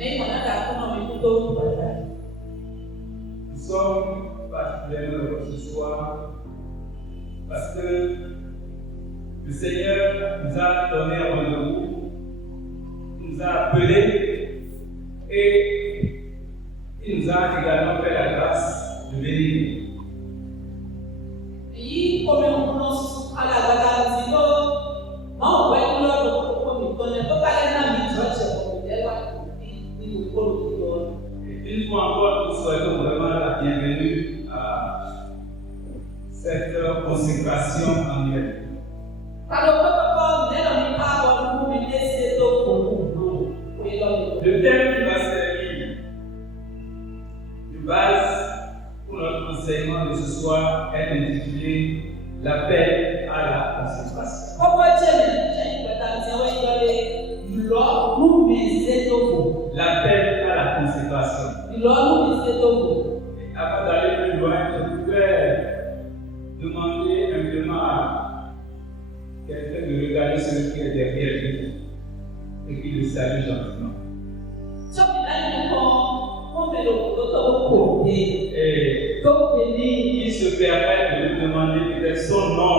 Nous sommes particulièrement heureux ce soir parce que le Seigneur nous a donné un rendez-vous, nous a appelés et il nous a également fait la grâce de venir. Une fois encore, nous souhaitons vraiment la bienvenue à cette consécration annuelle. Le thème qui va servir de base pour notre enseignement de ce soir est intitulé L'appel à la consécration. L'appel à la consécration. Et avant d'aller plus loin, je voudrais demander simplement à quelqu'un de regarder celui qui est derrière lui et qui le salue gentiment. Et il se permet de lui demander peut-être son nom.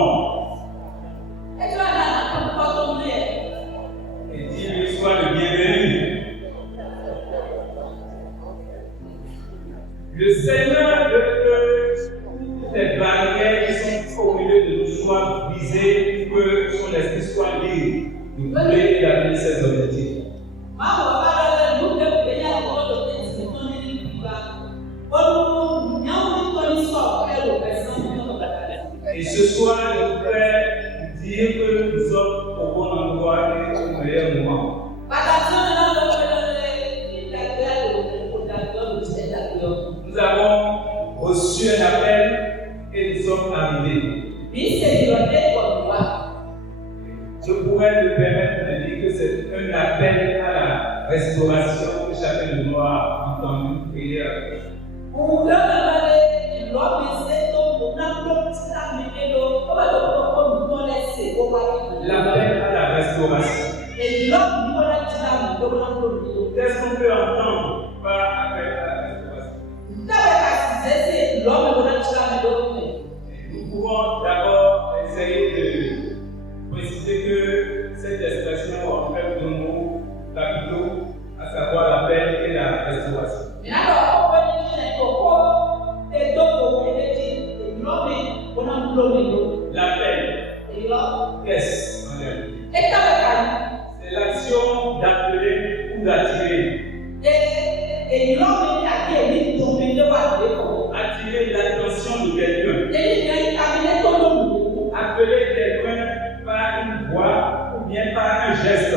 Et dis-lui sois le bienvenu. Le Seigneur veut que toutes les barrières qui sont au milieu de nos choix brisées, que son esprit soit libre de vouloir d'atteindre ses objectifs. Et ce soir, je voudrais dire que nous sommes au bon endroit et au meilleur moment. Nous avons reçu un appel et nous sommes arrivés. Je pourrais me permettre de dire que c'est un appel à la restauration que chacun de nous a entendu hier. L'appel à la restauration. Qu'est-ce qu'on peut entendre par appel à la restauration? Nous pouvons d'abord essayer de préciser que cette expression en fait deux mots capitaux, à savoir l'appel et la restauration. L'appel, qu'est-ce en réalité? C'est l'action d'appeler ou d'attirer. Attirer l'attention de quelqu'un. Appeler quelqu'un par une voix ou bien par un geste.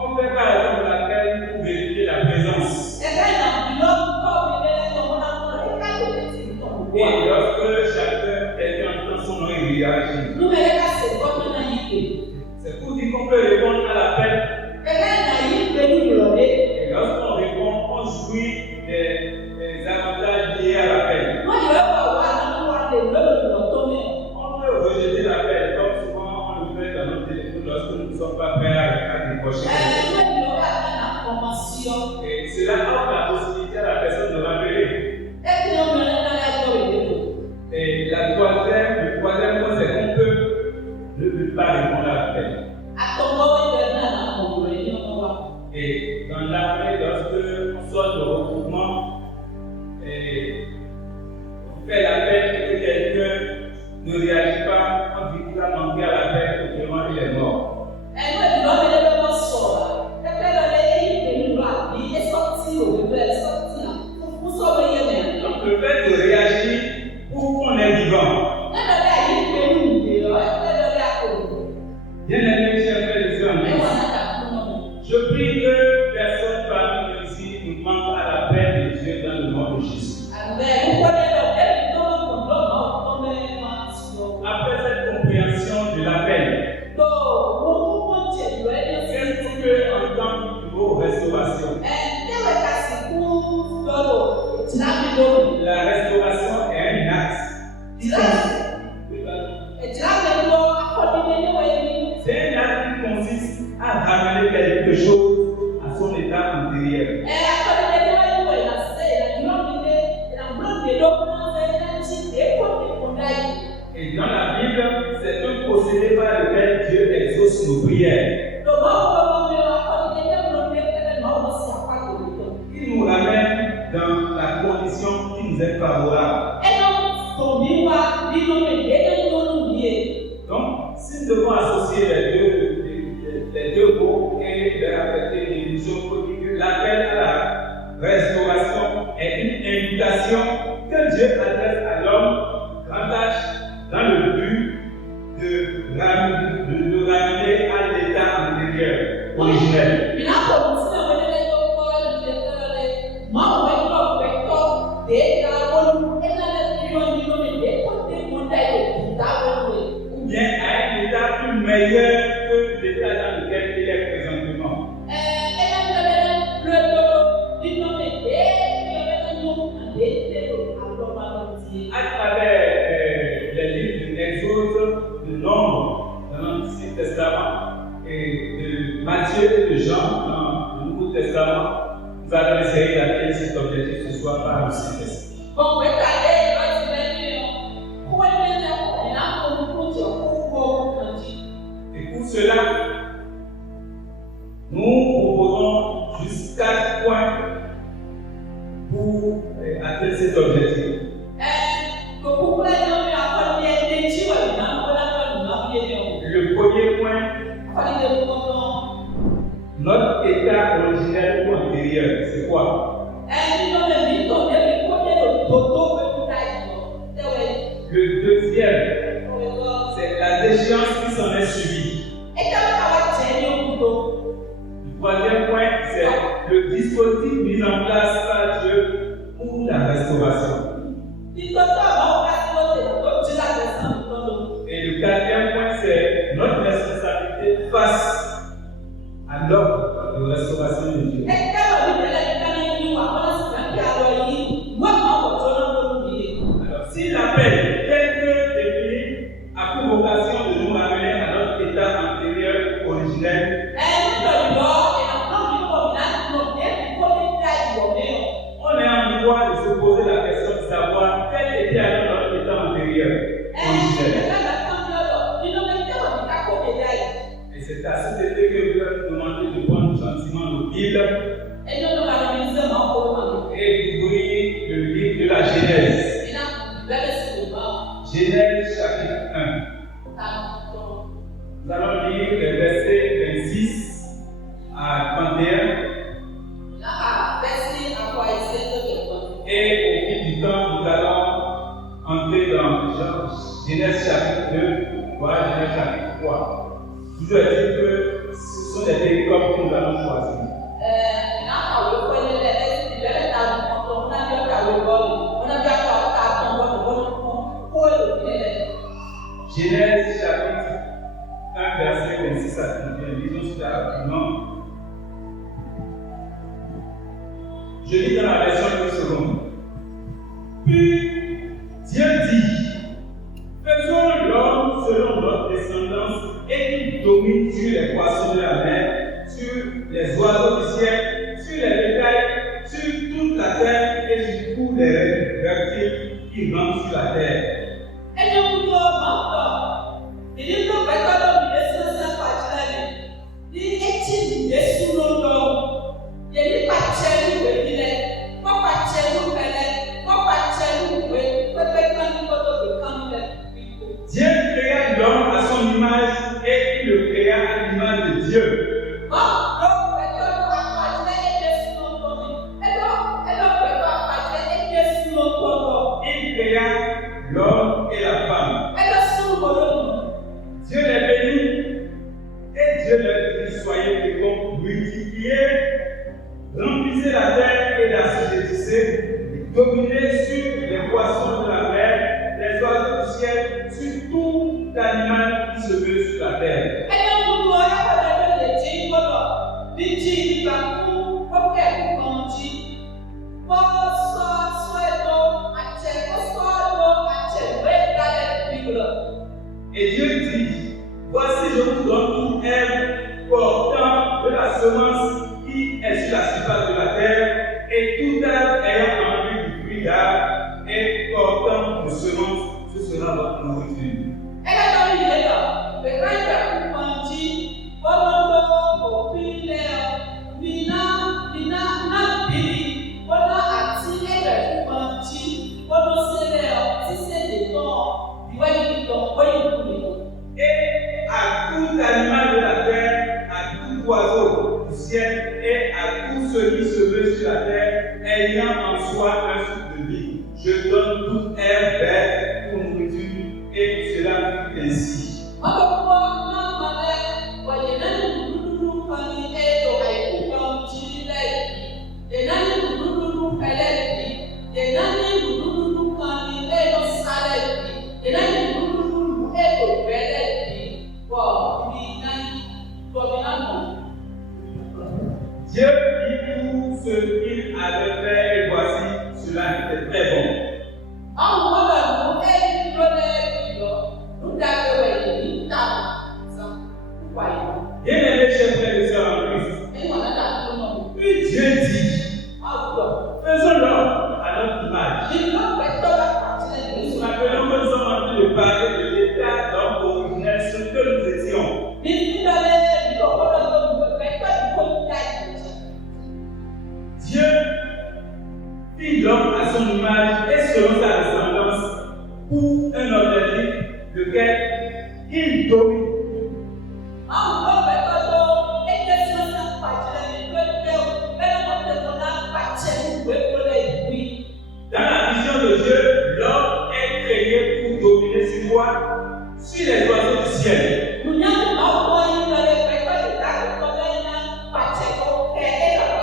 On fait par exemple l'appel pour vérifier la présence. Et lorsque quelqu'un entend son nom, il réagit. C'est pour dire qu'on peut répondre à l'appel. Et lorsqu'on répond, on jouit des avantages liés à l'appel. On peut rejeter l'appel, comme souvent on le fait dans notre téléphone lorsque nous ne sommes pas prêts à décrocher. Et cela offre la possibilité à la personne de rappeler. Et le troisième point, c'est qu'on peut ne pas répondre à l'appel. Et dans l'armée, lorsque on sort de regroupement, on fait l'appel et que quelqu'un ne réagit pas, on dit qu'il a manqué à l'appel, autrement il est mort. Donc le fait de réagir pour qu'on est vivant. Bien aimé, chers frères et sœurs, je prie que personne parmi nous ici ne manque à l'appel de Dieu dans le nom de Jésus. Après cette compréhension de l'appel, qu'est-ce qu'on peut entendre du mot restauration? La restauration est un acte. C'est un acte qui consiste à ramener quelque chose à son état antérieur. Et dans la Bible, c'est un procédé par lequel Dieu exauce nos prières. Il nous ramène dans la condition qui nous est favorable. Donc, si nous devons associer les deux mots et leur affecter l'illusion chronique, l'appel à la restauration est une invitation que Dieu adresse à l'homme grand âge dans le but de le ramener à l'état antérieur, originel. Ou bien à un état plus meilleur que l'état dans lequel il est présentement. À travers les livres de l'Exode, de Nombre dans l'Ancien Testament et de Matthieu et de Jean dans le Nouveau Testament, nous allons essayer d'atteindre cet objectif ce soir par le Saint-Esprit. Et pour cela, nous proposons juste 4 points pour atteindre cet objectif. Le premier point, notre état originel ou antérieur, c'est quoi? Le deuxième, c'est la déchéance qui s'en est suivie. Le troisième point, c'est le dispositif mis en place par Dieu pour la restauration. Et le quatrième point, c'est notre responsabilité face à l'ordre de restauration de Dieu. Alors, si l'appel tel que défini a pour vocation de nous ramener à notre état antérieur originel, on est en droit de se poser la question de savoir quel était alors notre état antérieur originel. Et c'est à cet effet que je vais vous demander de prendre gentiment nos Bibles et d'ouvrir le livre de la Genèse. Genèse chapitre 1. Nous allons lire les versets 26 à 31. Et au fil du temps, nous allons entrer dans Genèse chapitre 2, voire Genèse chapitre 3. Toujours est-il que ce sont des territoires que nous allons choisir. Genèse chapitre 1, verset 26 à 31. Lisons cela rapidement. Je lis dans la version de seconde. Puis Dieu dit: faisons l'homme selon notre descendance et qu'il domine sur les poissons de la mer, sur les oiseaux du ciel, sur les bétails, sur toute la terre et sur tous les reptiles qui rampent sur la terre. Dieu créa l'homme à son image et il le créa à l'image de Dieu. Il créa l'homme et la femme. Dieu les bénit et Dieu leur dit: soyez féconds, multipliez, remplissez la terre et l'assujettissez, dominez sur les poissons de la mer, les oiseaux du ciel, sur tout animal qui se meut sur la terre. Et Dieu dit: voici, je vous donne toute herbe portant oiseau du ciel et à tout ce qui se meut sur la terre, ayant en soi un souffle de vie. Je donne toute herbe verte pour nourriture, et cela fut ainsi. Dieu vit tout ce qu'il avait fait et voici, cela était très bon. Bien-aimés chers frères et sœurs en Christ, puis Dieu dit, faisons l'homme à notre image. Nous rappelons que nous sommes en train de parler de l'état d'homme originel, ce que nous étions. Dieu fit l'homme à son image et selon sa ressemblance pour un objectif lequel il domine. Dans la vision de Dieu, l'homme est créé pour dominer sur quoi? Sur les oiseaux du ciel.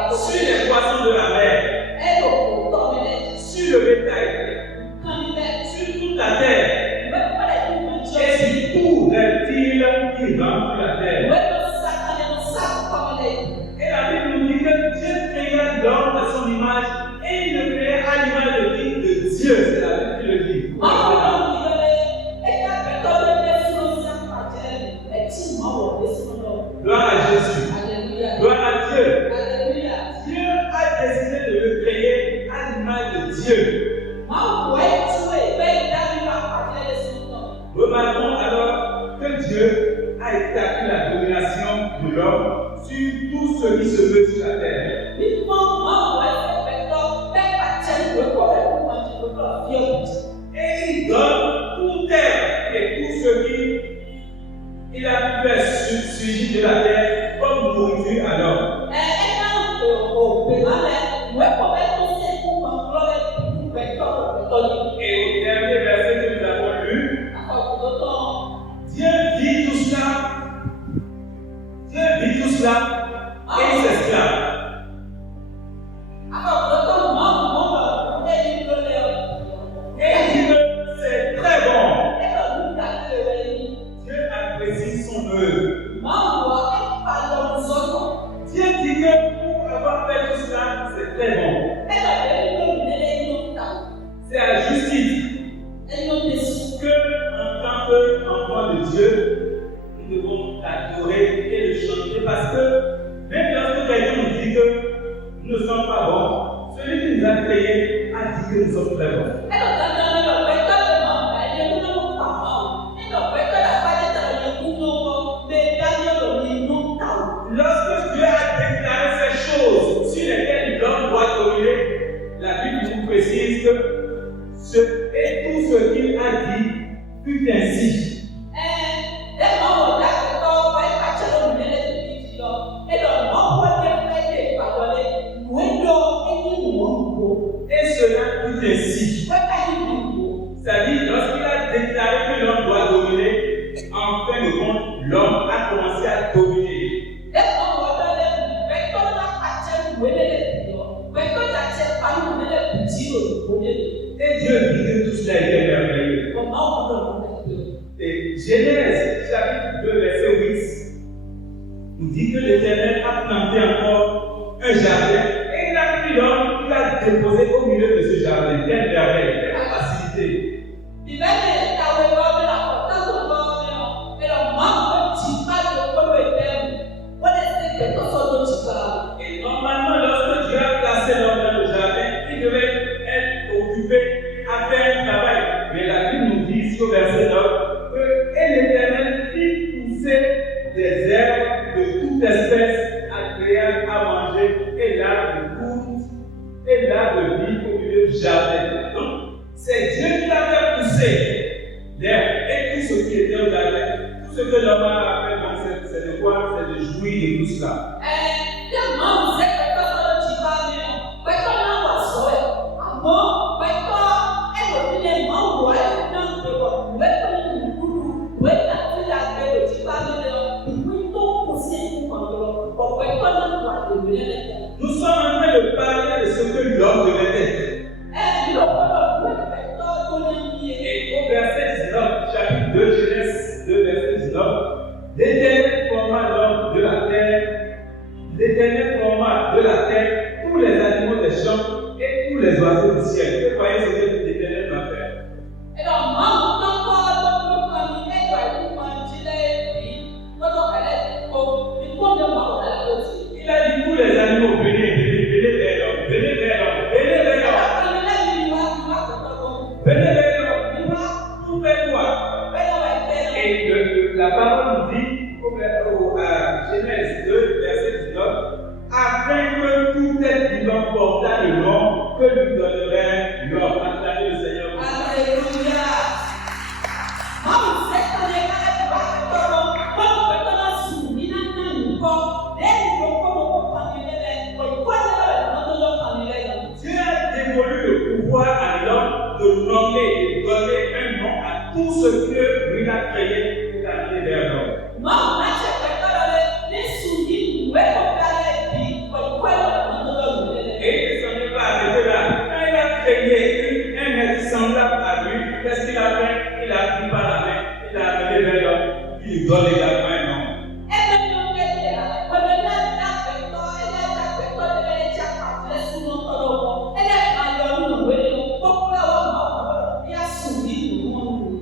Sur les poissons de la mer. Sur le bétail. Sur toute la terre. Et sur tout reptile qui rampe sur la terre. Et la Bible nous dit que Dieu créa l'homme à son image et il le créa à l'image de qui? De Dieu. C'est la Bible qui le dit. Gloire à Jésus. Gloire à Dieu. Dieu a décidé de le créer à l'image de Dieu. Remarquons alors que Dieu a établi la domination de l'homme sur tout ce qui se veut sur la terre. Et il donne toute terre et tout ce qui il a pu faire surgir de la terre comme nourriture à l'homme. Et au dernier verset que nous avons lu, Dieu vit tout cela. Dieu vit tout cela et il s'exclame. Et il dit que c'est très bon. Dieu apprécie son œuvre. Dieu dit que pour avoir fait tout cela, c'est très bon. C'est la justice que, en tant qu'enfant de Dieu, nous devons l'adorer et le chanter parce que même lorsque quelqu'un nous dit que nous ne sommes pas bons, celui qui nous a créés a dit que nous sommes très bons. Lorsque Dieu a déclaré ces choses sur lesquelles l'homme doit dominer, la Bible nous précise que et tout ce qu'il a dit fut ainsi. Et cela fut ainsi. C'est-à-dire, lorsqu'il a déclaré que l'homme doit dominer, en fin de compte, l'homme a commencé à dominer. Et Dieu dit que tout cela était merveilleux. Et Genèse, chapitre 2, verset 8, nous dit que l'Éternel a planté encore un jardin et il a pris l'homme, il a déposé au milieu de ce jardin. Quelle merveille, quelle facilité. Et normalement, lorsque Dieu a placé l'homme dans le jardin, il devait être occupé à faire un travail. Mais la Bible nous dit ici au verset 9 que et l'Éternel fit pousser des herbes de toute espèce agréables à manger et l'arbre de courte et l'arbre de vie au milieu du jardin. Donc, c'est Dieu qui a fait pousser l'herbe et tout ce qui était au jardin. Tout ce que l'homme a fait, c'est de quoi? C'est de jouir de tout cela. Nous sommes en train de parler de ce que l'homme devait être. Et au verset 19, chapitre 2, Genèse 2, verset 19, l'Éternel forma l'homme de la terre, l'Éternel forma de la terre tous les animaux des champs et tous les oiseaux du ciel. Vous voyez ce que l'Éternel va faire. Il a dit tous les animaux, venez vers l'homme, venez vers l'homme, venez vers l'homme. Venez vers l'homme, tout fait quoi? Et la parole nous dit, au Genèse 2, verset 19, afin que tout être vivant portât le nom que lui donnerait l'homme. Acclamez le Seigneur. Alléluia. Dieu a dévolu le pouvoir à l'homme de nommer et de donner un nom à tout ce que lui a créé pour aller vers l'homme. Et il ne s'en est pas arrêté là. Quand il a créé un être semblable à lui, qu'est-ce qu'il a fait? Il a pris par la main, il a amené vers l'homme, il lui donne également un nom.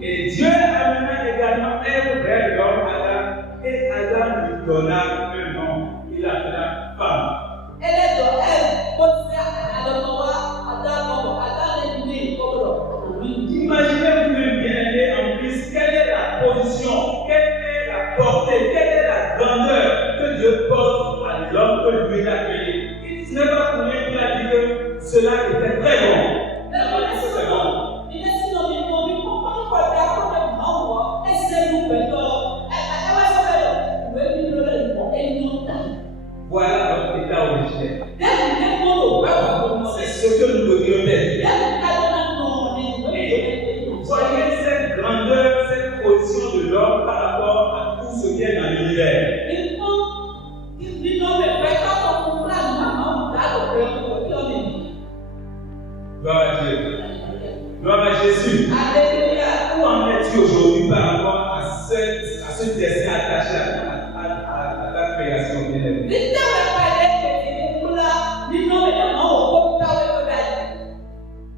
Et Dieu amena également Ève vers l'homme Adam, et Adam lui donna un nom. Il l'appela femme. Imaginez-vous même bien aimé en plus, quelle est la position, quelle est la portée, quelle est la grandeur que Dieu porte à l'homme que lui a créé. Ce n'est pas pour rien qu'il a dit que cela était très bon. C'est bon. Voilà notre état originel. C'est ce que nous devrions être. Voyez cette grandeur, cette position de l'homme par rapport à tout ce qui est dans l'univers. Gloire à Dieu. Gloire à Jésus. Alléluia. Où en es-tu aujourd'hui par rapport à ce destin attaché à ta création bien-aimée?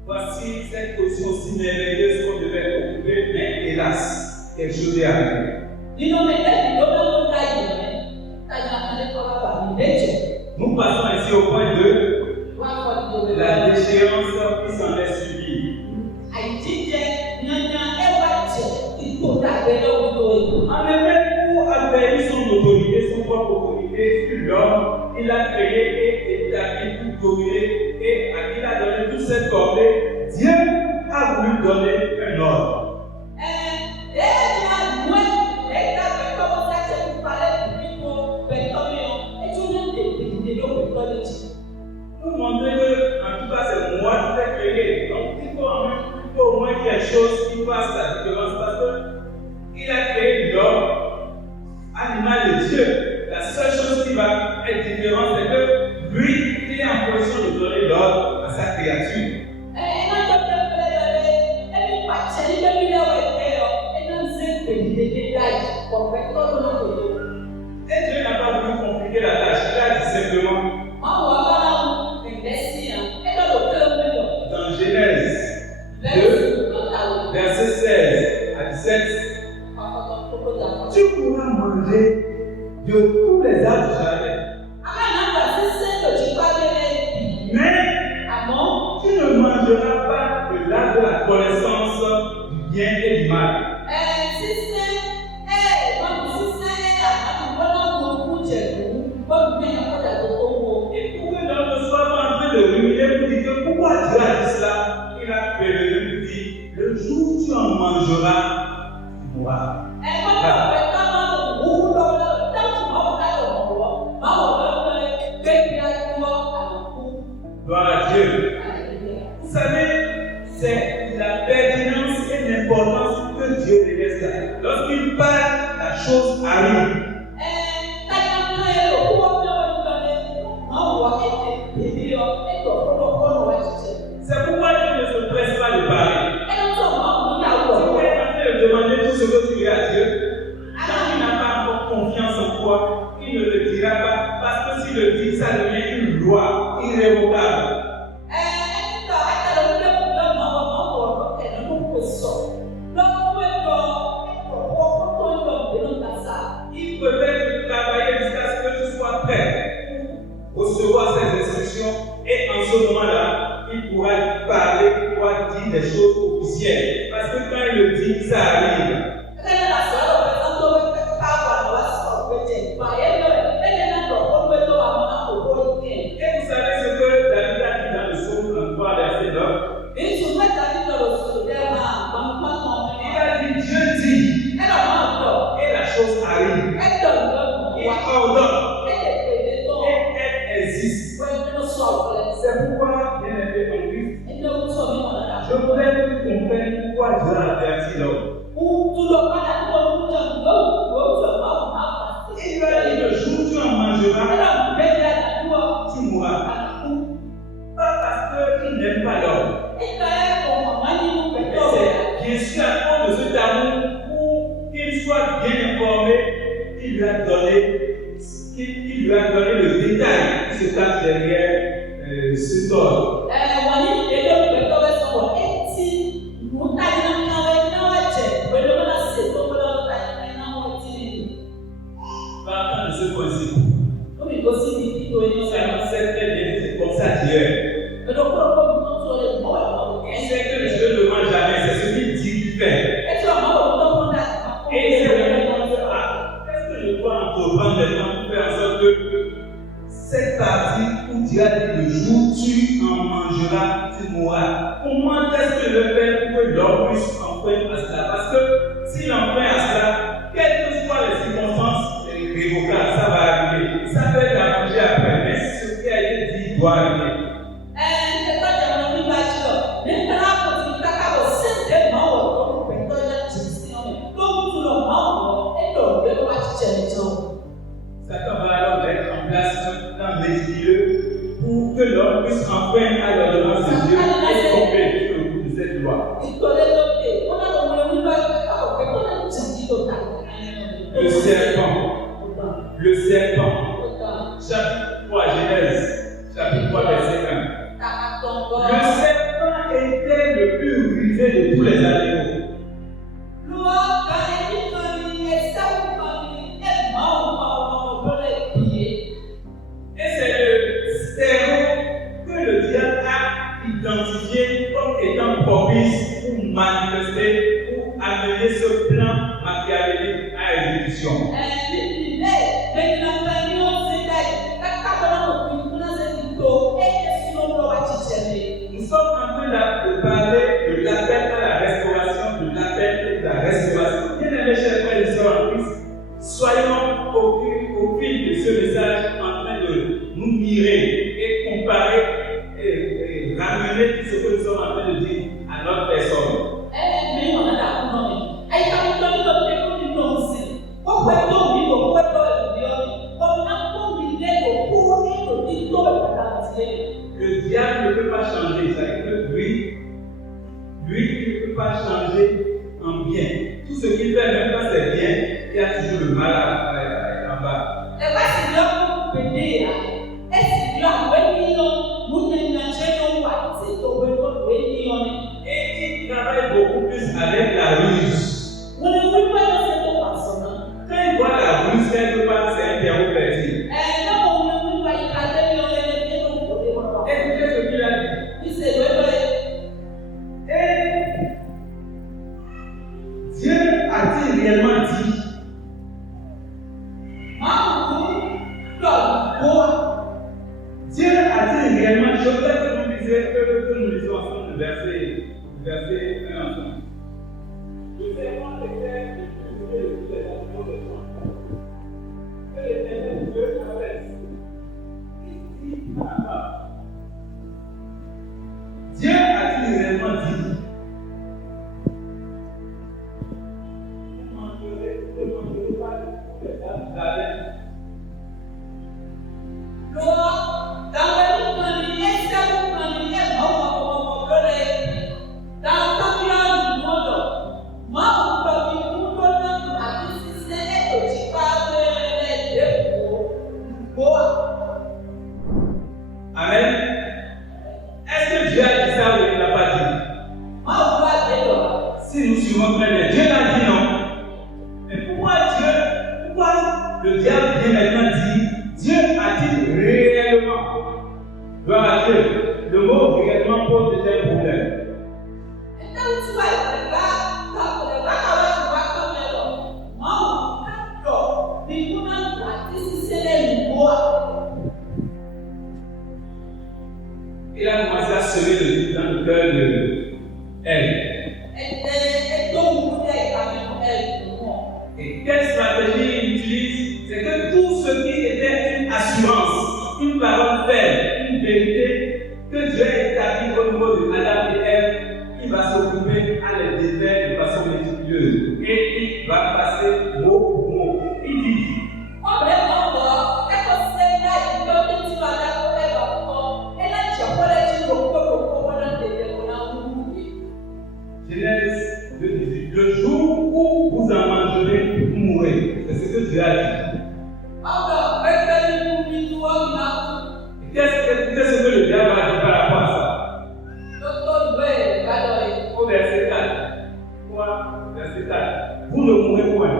Voici cette position si merveilleuse qu'on devait occuper, mais hélas, quelque chose est arrivé. Nous passons ainsi au point 2, la déchéance qui s'en est subie. En effet, pour affermir son autorité, son propre autorité sur l'homme, il a créé et établi pour dominer et à qui il a donné toute cette portée. Dieu a voulu donner un ordre. Pour montrer que, en tout cas, c'est moi qui t'ai créé. Donc, il faut au moins quelque chose qui fasse la différence parce qu'il a créé l'homme, animal de Dieu. La seule chose qui va être différente, c'est que lui, il est en position de donner l'ordre à sa créature. Et Dieu n'a pas voulu compliquer la tâche, il a dit simplement dans Genèse 2, verset 16 à 17, tu pourras manger de tous les arbres du jardin. Mais tu ne mangeras pas de l'arbre de la connaissance du bien et du mal. Et pour que l'homme ne soit pas en train de ruminer pour dire que pourquoi Dieu a dit cela, il a prévenu pour dire le jour où tu en mangeras, tu mourras. le dit, ça devient une loi irrévocable. Il peut être travailler jusqu'à ce que tu sois prêt pour recevoir ces instructions et en ce moment-là, il pourra parler, il pourra dire des choses officielles. Parce que quand il le dit, ça arrive. Et vous savez ce que David a dit dans le psaume 33, verset 9? Il a dit, Dieu dit, et la chose arrive. Il ordonne, et elle existe. C'est pourquoi, bien aimé en Christ, je voudrais que tu comprennes pourquoi Dieu a averti l'homme. Il va dire, le jour où tu en mangeras, tu mourras. Pas parce qu'il n'aime pas l'homme. C'est bien sûr à cause de cet amour, pour qu'il soit bien informé, il lui a donné le détail qui se cache derrière ce ordre. Partant de ce principe, c'est très bien, c'est comme ça d'hier. Il sait que Dieu ne demande jamais, c'est ce qu'il dit qu'il fait. Et c'est vraiment comme ça. Est-ce que je dois entreprendre les gens pour faire en sorte que cette partie où Dieu a dit le jour où tu en mangeras, tu mourras. Comment est-ce que je fais pour que l'homme puisse enfreindre à cela? Parce que s'il enfreint à cela, quelles que soient les circonstances, c'est irrévocable, ça va arriver. Ça peut être arrangé après, mais ce qui a été dit doit arriver. Satan va alors mettre en place un plan méticuleux pour que l'homme puisse enfreindre à l'ordonnance de Dieu et tomber sur le coup de cette loi. Le serpent, chapitre 3, Genèse, chapitre 3, verset 1. Le serpent était le plus rusé de tous les animaux. Et c'est le cerveau que le diable a identifié comme étant propice pour manifester, pour amener ce plan machiavélique à exécution. Nous sommes en train de parler de l'appel à la restauration, de l'appel à la restauration. Bien aimés chers frères et sœurs en Christ, soyons au fil de ce message en train de nous mirer et comparer et ramener tout ce que nous sommes en train de dire à notre personne. Le diable ne peut pas changer, c'est-à-dire que lui, il ne peut pas changer en bien. Tout ce qu'il fait, même quand c'est bien, il y a toujours le mal en bas. Et il travaille beaucoup plus avec la ruse. Quand il voit la ruse quelque part, c'est un terreau fertile. Écoutez ce qu'il a dit. Et Dieu a-t-il réellement dit? Dieu a-t-il réellement dit? Je voudrais que nous lisions ensemble le verset 1 ensemble. Le serment était le plus vieux de tous les animaux de sang. Que l'Éternel Dieu appelle. Il dit à part. Dieu a-t-il réellement dit? Vous ne mangerez pas de tous les âmes d'Adam. Dans vérité que Dieu a établie au niveau de Adam et Ève, il va s'occuper à les défaire de façon méticuleuse. Et il va passer mot pour mot. Il dit Genèse 2:18, le jour où vous en mangerez, vous mourrez. C'est ce que Dieu a dit. Qu'est-ce que le diable a dit par rapport à ça? Au verset 4. Quoi? Verset 4. Vous ne mourrez point.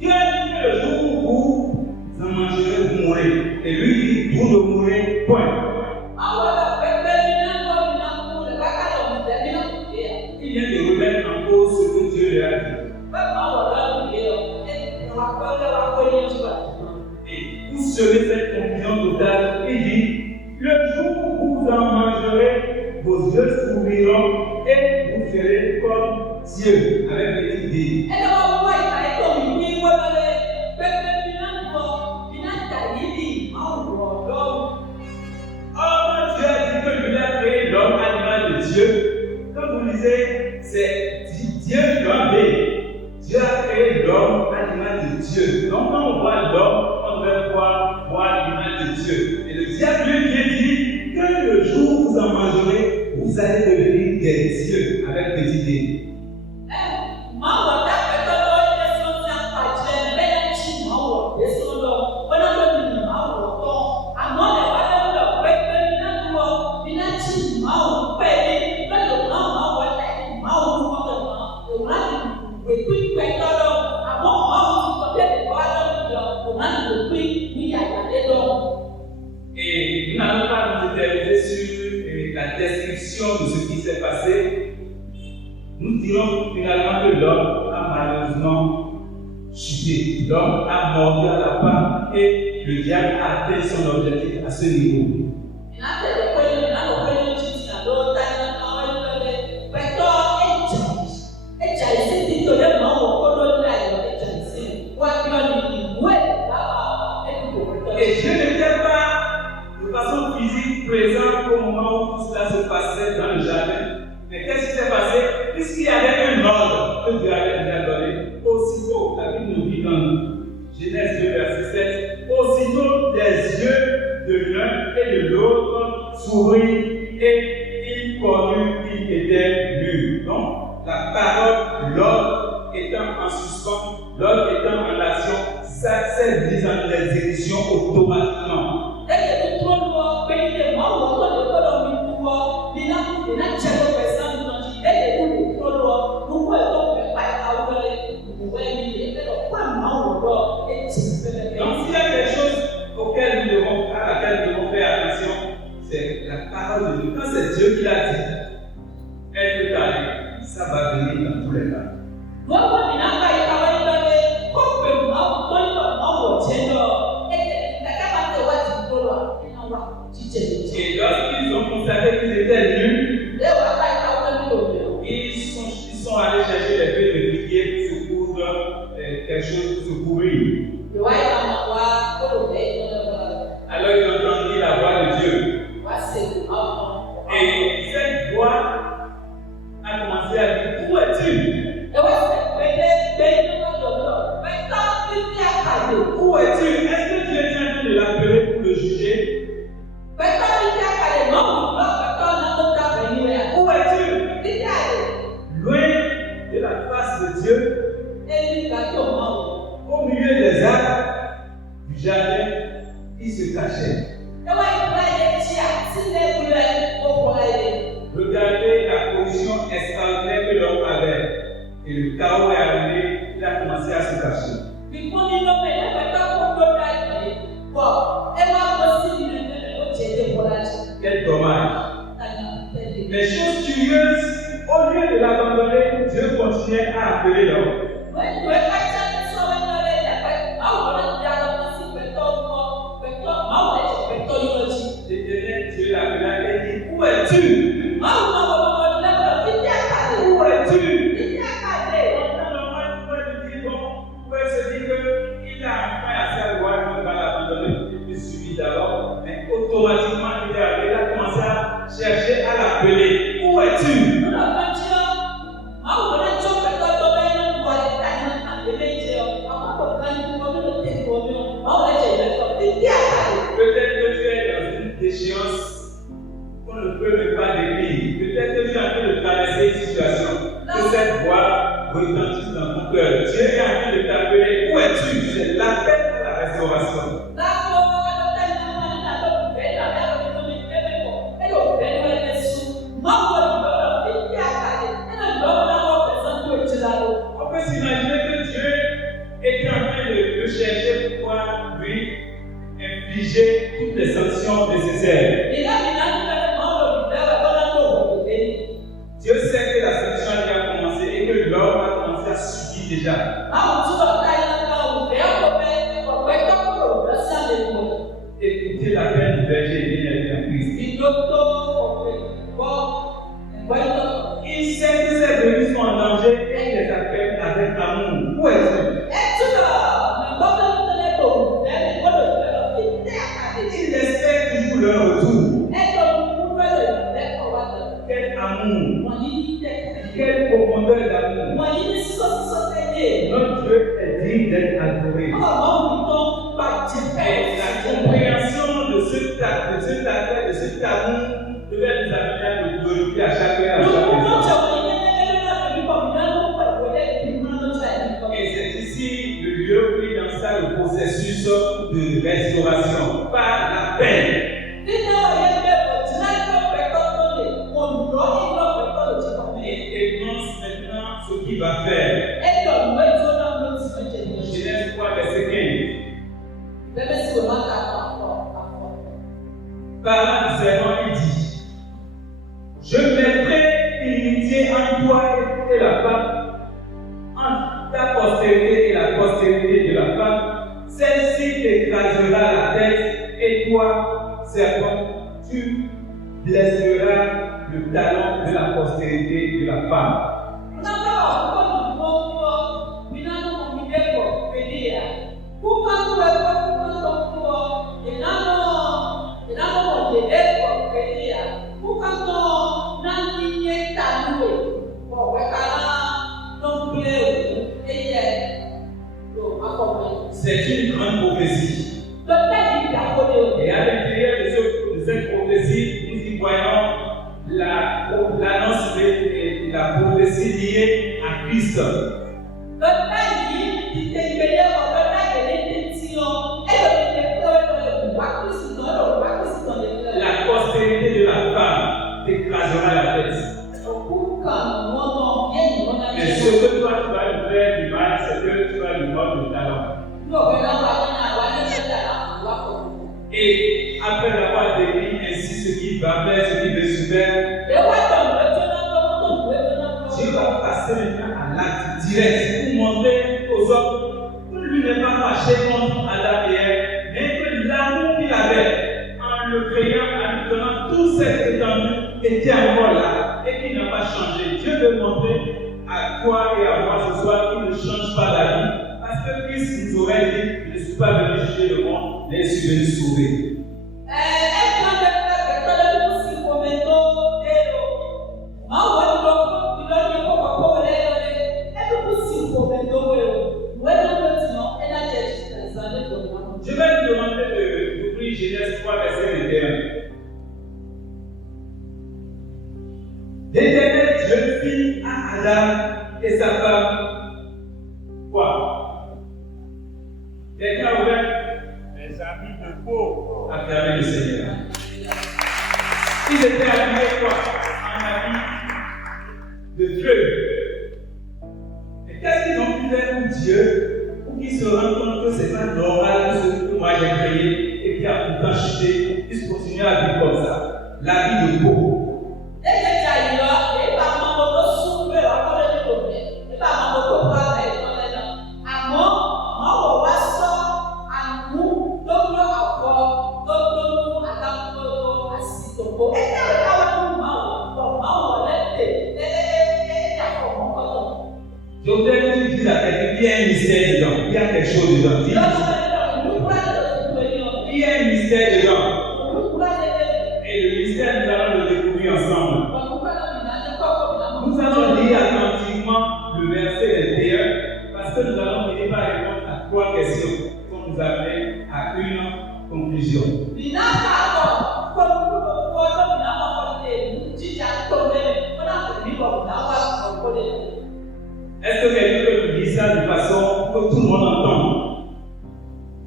Dieu dit que le jour où vous en mangerez, vous mourrez. Et lui dit, vous ne mourrez point. Il vient de remettre en cause ce que Dieu lui a dit. Et vous serez cette confusion totale. Il dit, le jour où vous en mangerez, vos yeux s'ouvriront et vous serez comme Dieu, avec petit D. Or, Dieu a dit que lui a créé l'homme animal de Dieu. Comme vous lisez, c'est Dieu l'homme. Dieu a créé l'homme animal de Dieu. Donc, quand on voit l'homme, on devrait voir l'animal de Dieu. Et le diable lui dit que le jour où vous en mangerez, vous allez devenir des dieux, avec petit D. Et nous n'allons pas nous éterniser sur la description de ce qui s'est passé. Nous dirons finalement que l'homme a malheureusement chuté. L'homme a mordu à la part et le diable a atteint son objectif à ce niveau. Et Dieu n'était pas de façon physique présent au moment où tout cela se passait dans le jardin. Mais qu'est-ce qui s'est passé? Puisqu'il y avait un ordre que Dieu avait déjà donné, aussitôt, la Bible nous dit dans Genèse 2, verset 7, aussitôt les yeux de l'un et de l'autre s'ouvrirent et ils connurent qu'il était nu. Donc, la parole, l'ordre étant en suspens, l'ordre étant en action, ça s'est mis en exécution automatiquement. Donc, s'il y a quelque chose à laquelle nous devons faire attention, c'est la parole de Dieu. Quand c'est Dieu qui l'a dit, elle peut aller, ça va venir dans tous les cas. Et lorsqu'ils ont constaté qu'ils étaient nus, ils sont allés chercher les feuilles de figuier pour se couvrir quelque chose pour se couvrir. Alors ils ont entendu la voix de Dieu. Et cette voix a commencé à dire, où es-tu? Où es-tu? Est-ce que Dieu est en train de l'appeler pour le juger? Où es-tu? Loin de la face de Dieu, au milieu des arbres du jardin, il se cachait. Regardez la position extraordinaire que l'homme avait. Et le chaos est arrivé, il a commencé à se cacher. Quel dommage. Mais chose curieuse, au lieu de l'abandonner, Dieu continuait à appeler l'homme. peut chercher pouvoir lui infliger toutes les sanctions nécessaires. Dieu sait que la sanction a commencé et que l'homme a commencé à subir déjà. Écoutez la peine du berger et bien Christ. Il sait que ses brebis sont en danger et il les appelle avec amour. Où est-il? Il espère toujours leur retour. Quel amour! Quelle profondeur d'amour! Notre Dieu est digne d'être adoré. Et la compréhension de cet affaire, de cet amour, devait nous amener à nous glorifier à chaque heure, à chaque instant. Et c'est ici le lieu où il installe le processus de restauration par la peine. Et pense maintenant ce qu'il va faire. Genèse 3, verset 15. Parlant discernement, il dit: je mettrai inimitié entre toi et la femme, entre ta postérité et la postérité de la femme. Celle-ci t'écrasera la tête, et toi, serpent, tu blesseras le talon de la postérité de la femme. C'est une grande prophétie. Et à l'intérieur de cette prophétie, nous y voyons l'annonce de la prophétie liée à Christ. La postérité de la femme t'écrasera la tête. Et ce que toi tu vas lui faire du mal, c'est que tu vas lui mordre le talon. Et après avoir décrit ainsi ce qui va faire, ce qui veut se faire, Dieu va passer maintenant à l'acte direct pour montrer aux hommes que lui n'est pas fâché contre Adam et Ève, mais que l'amour qu'il avait en le créant, en lui donnant toute cette étendue, était encore là et qu'il n'a pas changé. Dieu veut montrer à toi et à moi ce soir qu'il ne change pas la vie, parce que Christ nous aurait dit: je ne suis pas venu juger le monde, mais je suis venu sauver. Je vais vous demander d'ouvrir Genèse 3, verset 21. L'Éternel Dieu fit à Adam et sa femme quoi? Quelqu'un a ouvert les habits de peau. Acclamez le Seigneur. Ils étaient habillés quoi? En habit de feu. Et qu'est-ce qu'ils ont pu faire pour Dieu pour qu'ils se rendent compte que ce n'est pas normal ce que moi j'ai créé et qui a pourtant chuté, ils continuent à vivre comme ça? L'habit de peau. Je voudrais que tu dises à quelqu'un qu'il y a un mystère dedans, il y a quelque chose dedans. Il y a un mystère dedans. Et le mystère, nous allons le découvrir ensemble. Nous allons lire attentivement le verset 21 parce que nous allons finir par répondre à 3 questions qui vont nous amener à une conclusion. Est-ce que quelqu'un peut nous dire ça de façon que tout le monde entende?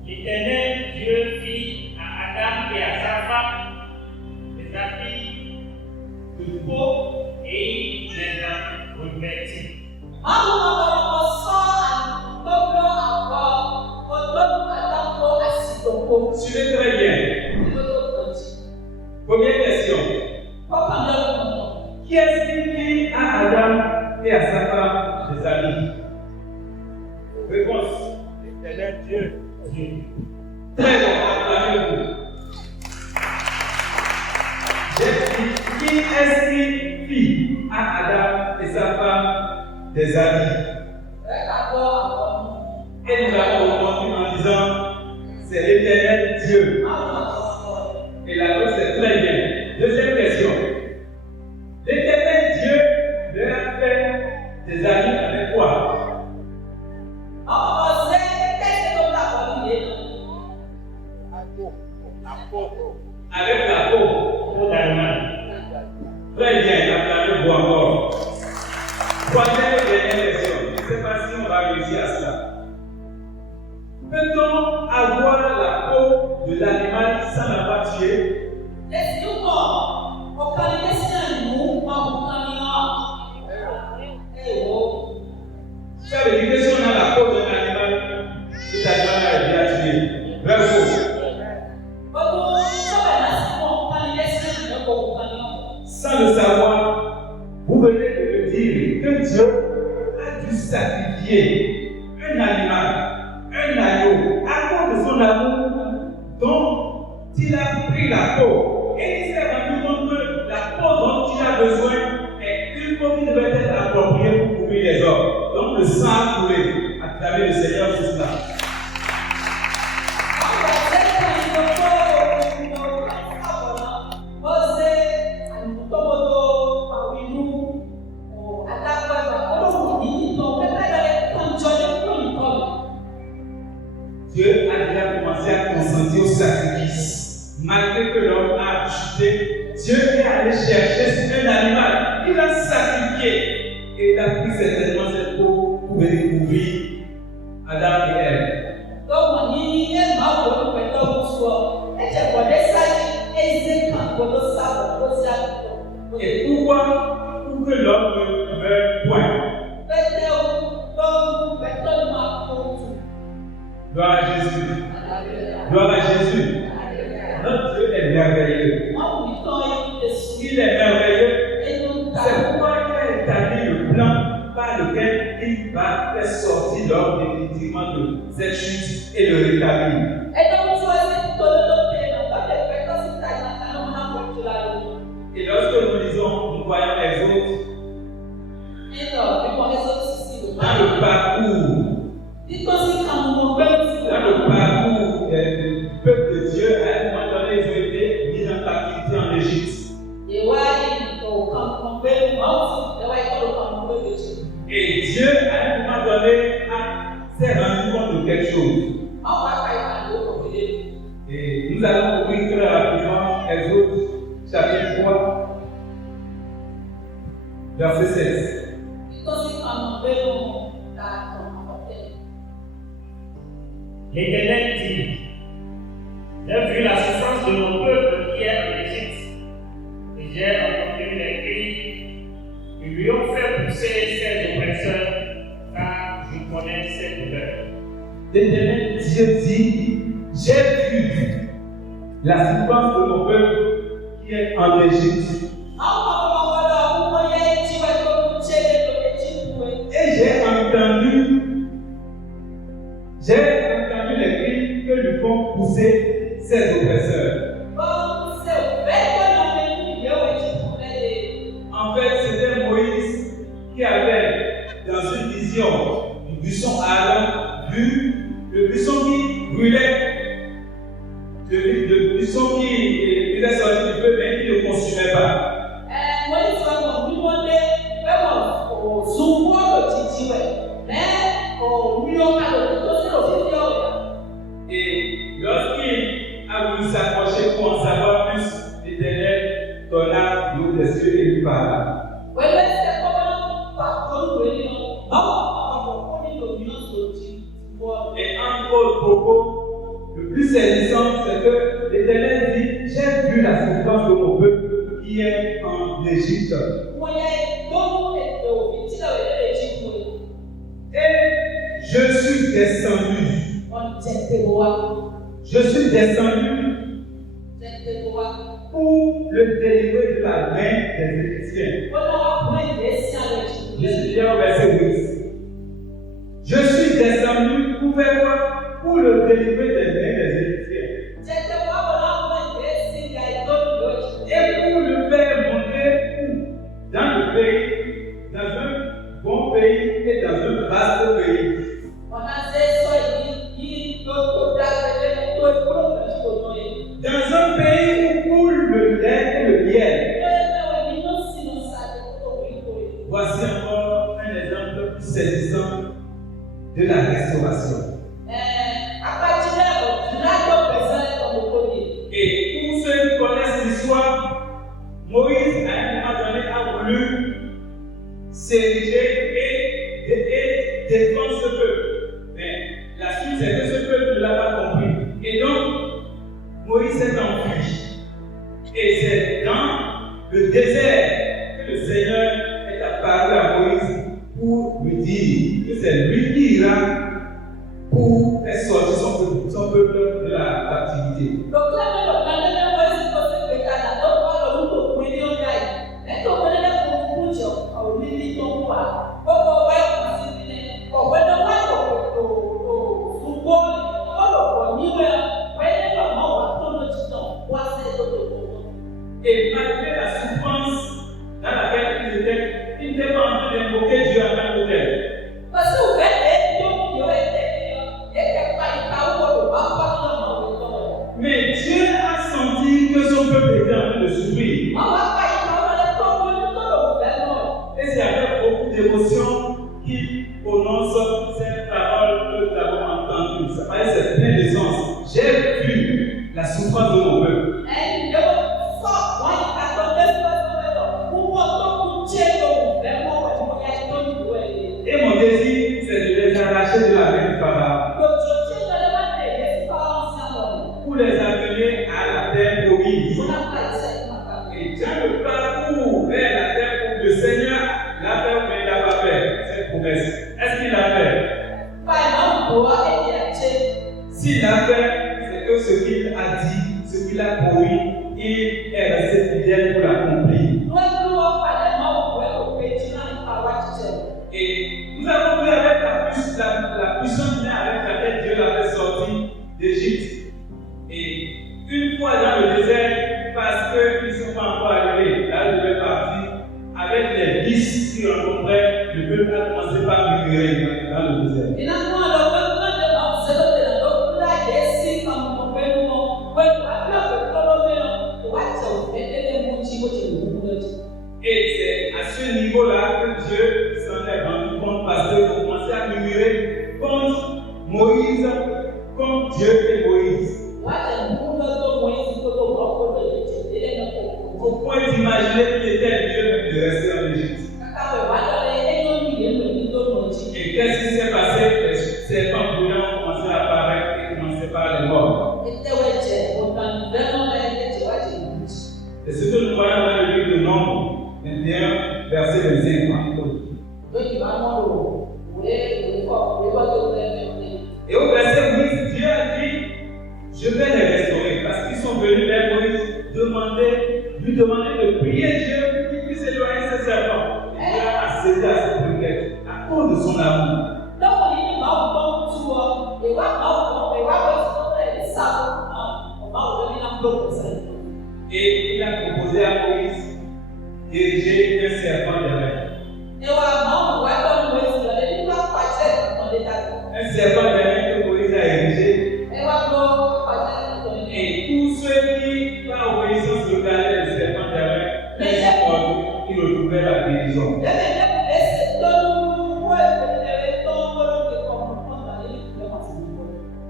L'Éternel Dieu fit à Adam et à sa femme des habits de peau et il les a revêtis. suivez très bien. Première question. Qui est-ce qui fit à Adam et à sa femme des amis? Réponse. L'éternel Dieu. Très bien, acclamez-vous. J'ai dit, qui est-ce qui fit à Adam et sa femme des amis? Et nous avons répondu en disant, c'est l'éternel Dieu. Et la réponse est très bien. Deuxième question. L'éternel Dieu leur a fait des amis avec quoi? Avec la peau. Très bien, acclamez-vous encore. Troisième et dernière question. Je ne sais pas si on va réussir à cela. Peut-on avoir la peau de l'animal sans l'avoir tué? Ça veut dire que si on a la peau d'un animal, cet animal est bien tué. Vrai ou faux? Sans le savoir, vous venez de me dire que Dieu a dû sacrifier un animal, un agneau, à cause de son amour, dont il a pris la peau. Et il s'est rendu compte que la peau dont il a besoin est une peau qui devait être appropriée pour couvrir les hommes. Donc le sang a coulé. Acclamez le Seigneur pour cela. Dieu a déjà commencé à consentir au sacrifice. Malgré que l'homme a chuté, Dieu est allé chercher un animal. Il a sacrifié. Et il a pris certainement cette peau pour venir couvrir Adam et Ève. Et pourquoi? Pour que l'homme ne meure point. Gloire à Jésus. Gloire à Jésus. Notre Dieu est merveilleux. Il est merveilleux. C'est pourquoi il a établi le plan par lequel il va faire sortir l'homme définitivement de cette chute et le rétablir. Et lorsque nous lisons, nous voyons les autres dans le parcours du peuple de Dieu. À un moment donné, ils ont été mis en captivité en Égypte. Et Dieu, à un moment donné, s'est rendu compte de quelque chose. Et nous allons ouvrir très rapidement Exode, chapitre 3, verset 16. L'Éternel dit, j'ai vu la souffrance de mon peuple qui est en Égypte, et j'ai entendu les cris qui lui ont fait pousser ses oppresseurs, car je connais ses douleurs. L'Éternel Dieu dit, j'ai vu la souffrance de mon peuple qui est en Égypte. Et j'ai entendu les cris que lui font pousser ses oppresseurs. En fait, c'était Moïse qui avait, dans une vision du buisson ardent, vu le buisson qui brûlait, le buisson qui était sorti du feu, mais qui ne consumait pas. Et lorsqu'il a voulu s'approcher pour en savoir plus, l'Éternel donna l'eau des cieux et lui parla. Et entre autres propos, le plus saisissant, c'est que l'Éternel dit, j'ai vu la souffrance de mon peuple qui est en Égypte. Et je suis descendu. Je suis descendu pour le délivrer de la main des Égyptiens. Je suis bien au verset 8. Je suis descendu pour faire quoi? Pour le délivrer des mains des Égyptiens. Et pour le faire monter où? Dans le pays, dans un bon pays et dans un vaste pays. Dans un pays où coule le lait et le miel. Voici encore un exemple plus saisissant de la restauration. Et pour ceux qui connaissent l'histoire, Moïse, à un moment donné, a voulu s'ériger et défendre ce peuple. Mais la suite, c'est que ce peuple ne l'a pas compris. Et donc, Moïse s'est enfui. Et c'est dans le désert que le Seigneur est apparu à Moïse pour lui dire que c'est lui qui ira pour faire sortir son peuple de la captivité. Et malgré la souffrance dans laquelle ils étaient, ils n'étaient pas en train d'invoquer Dieu en tant que tel. Mais Dieu a senti que son peuple était en train de souffrir. Et c'est avec beaucoup d'émotion qu'il prononce ces paroles que nous avons entendues. Ça paraît c'est plein de sens. J'ai vu la souffrance de mon peuple. Et mon désir, c'est de les arracher de la main du Pharaon. Pour les amener à la terre promise. Et dans le parcours vers la terre promise, le Seigneur l'a fait ou il n'a pas fait cette promesse. Est-ce qu'il l'a fait? S'il l'a fait, c'est que ce qu'il a dit, ce qu'il a promis, il est resté fidèle pour l'accomplir. Et nous avons vu avec la puissance avec laquelle Dieu l'avait sorti d'Égypte. Et une fois dans le désert, parce qu'ils ne sont pas encore arrivés, là où ils devaient partir, avec les vices qu'ils rencontraient, le peuple a commencé par murmurer dans le désert. Et c'est à ce niveau-là que Dieu s'en est rendu compte parce qu'ils ont commencé à murmurer contre Moïse, contre Dieu et Moïse. Au point d'imaginer qu'il était Dieu même de rester en Égypte. Et qu'est-ce qui s'est passé? Les serpents brûlants ont commencé à apparaître et commencé par les morts. C'est ce que nous voyons dans le livre de Nombres, 21, verset 25. Et au verset 8, Dieu a dit, je vais les restaurer parce qu'ils sont venus vers Moïse lui demander de prier Dieu pour qu'il puisse éloigner ces serpents. Et Dieu a cédé à cette prière à cause de son amour. Et il a proposé à Moïse d'ériger un serpent de mer. Un serpent de mer que Moïse a érigé. Et tous ceux qui, par obéissance, regardaient le serpent de mer, ils retrouvaient la guérison.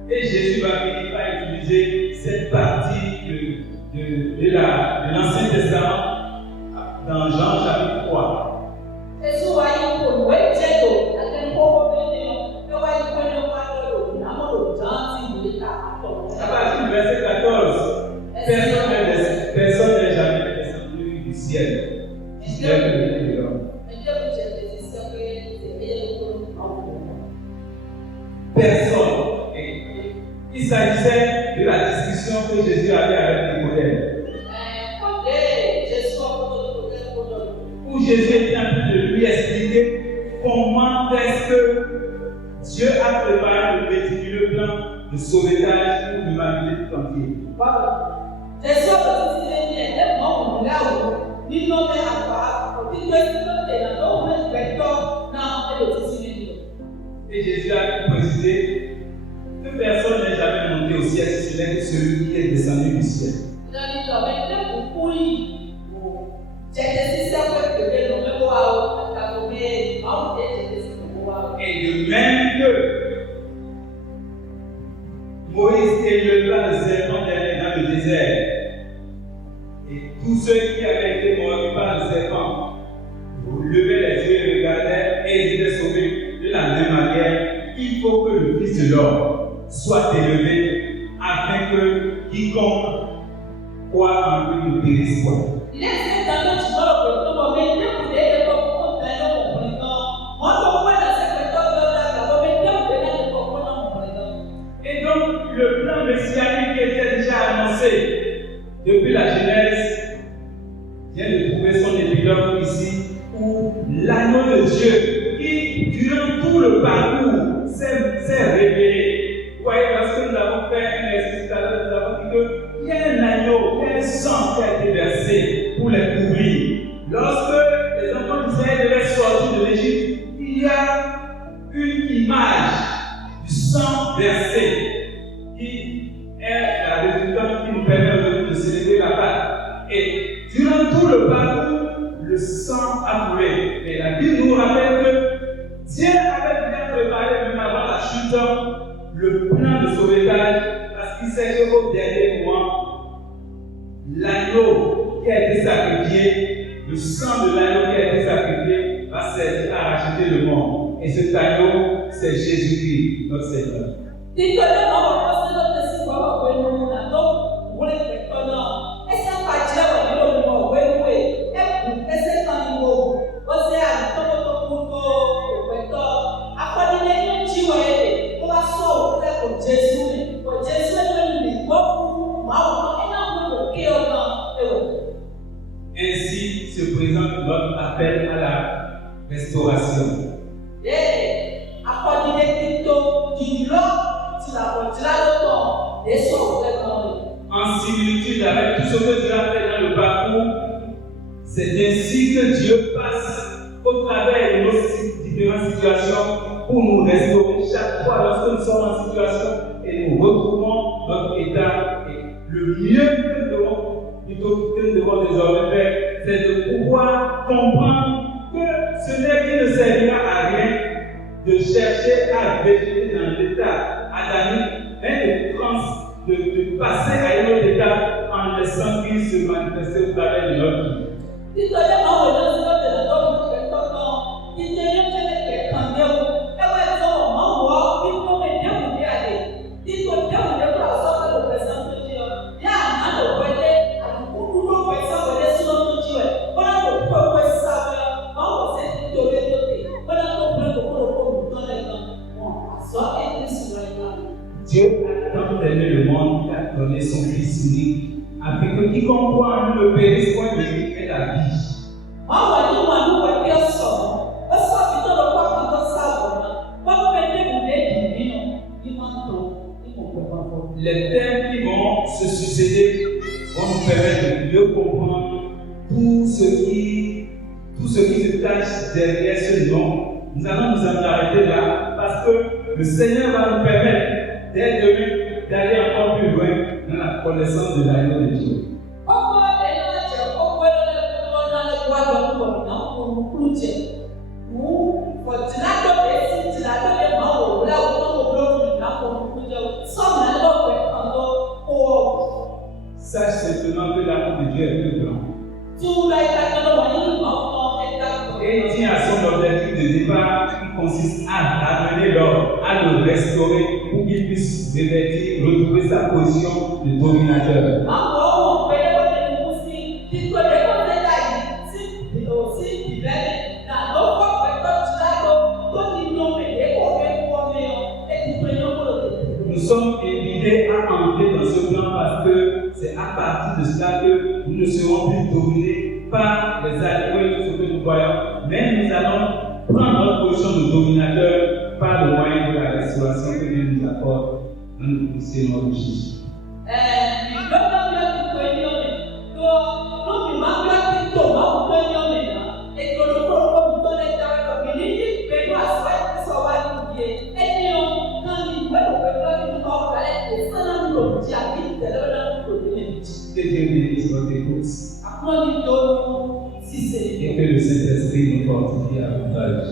Et Jésus va finir par utiliser cette partie de l'Ancien Testament dans Jean chapitre 3. À partir du verset 14, personne n'est jamais descendu du ciel. Personne. Il s'agissait de la discussion que Jésus avait avec Nicodème. Où Jésus était en train de lui expliquer comment est-ce que Dieu a préparé le méticuleux plan de sauvetage pour l'humanité tout entière. Et Jésus a précisé que personne n'est jamais monté au ciel si ce n'est que celui qui est descendu du ciel. Et de même que Moïse éleva le serpent dans le désert, et tous ceux qui avaient été mordus par le serpent levaient les yeux et regardaient et ils étaient sauvés de la même manière. Il faut que le Fils de l'homme soit élevé afin que quiconque croit en lui ne périsse point. Et donc, le plan messianique qui était déjà annoncé depuis la Genèse vient de trouver son épilogue ici, où l'agneau de Dieu, qui durant tout le parcours s'est révélé. Vous voyez, lorsque nous avons fait un exercice, nous avons dit qu'il y a un agneau, il y a un sang qui a été versé pour les couvrir. Lorsque les enfants d'Israël devaient sortir de l'Égypte, il y a une image du sang versé qui est la résultante qui nous permet de célébrer la Pâque. Et durant tout le parcours, le sang a coulé. Et la Bible nous rappelle que Dieu avait bien préparé, même avant la chute, le plan de sauvetage, parce qu'il sait qu'au dernier moment, l'agneau qui a été sacrifié, le sang de l'agneau qui a été sacrifié, va servir à racheter le monde. Et cet agneau, c'est Jésus-Christ, notre Seigneur. Ainsi se présente notre appel à la restauration. En similitude avec tout ce que Dieu a fait dans le parcours, c'est ainsi que Dieu passe au travers de nos différentes situations pour nous restaurer chaque fois lorsque nous sommes en situation et nous retrouvons notre état. Et le mieux que nous devons désormais faire, c'est de pouvoir comprendre que ce n'est qui ne servira à rien de chercher à végéter dans l'état adamique, mais de passer à un autre état en laissant qu'il se manifeste au travers de notre vie. Dieu a tant aimé le monde qu'il a donné son Fils unique, afin que quiconque croit en lui ne périsse point, mais ait la vie. Les thèmes qui vont se succéder vont nous permettre de mieux comprendre tout ce qui se cache derrière ce nom. Nous allons nous en arrêter là parce que le Seigneur va nous permettre dès demain d'aller encore plus loin dans la connaissance de l'agneau de Dieu. Sache simplement que l'amour de Dieu est plus grand. Et il tient à son objectif de départ qui consiste à amener l'homme, à le restaurer pour qu'il puisse retrouver sa position de dominateur. Nous sommes évidés aider à entrer dans ce plan parce que c'est à partir de cela que nous ne serons plus dominés par les animaux et tout ce que nous voyons, mais nous allons prendre notre position de dominateur par le moyen de la restauration que Dieu nous accorde. C'est notre Jésus. Que Dieu bénisse votre écoute. Et que le Saint-Esprit nous fortifie à davantage.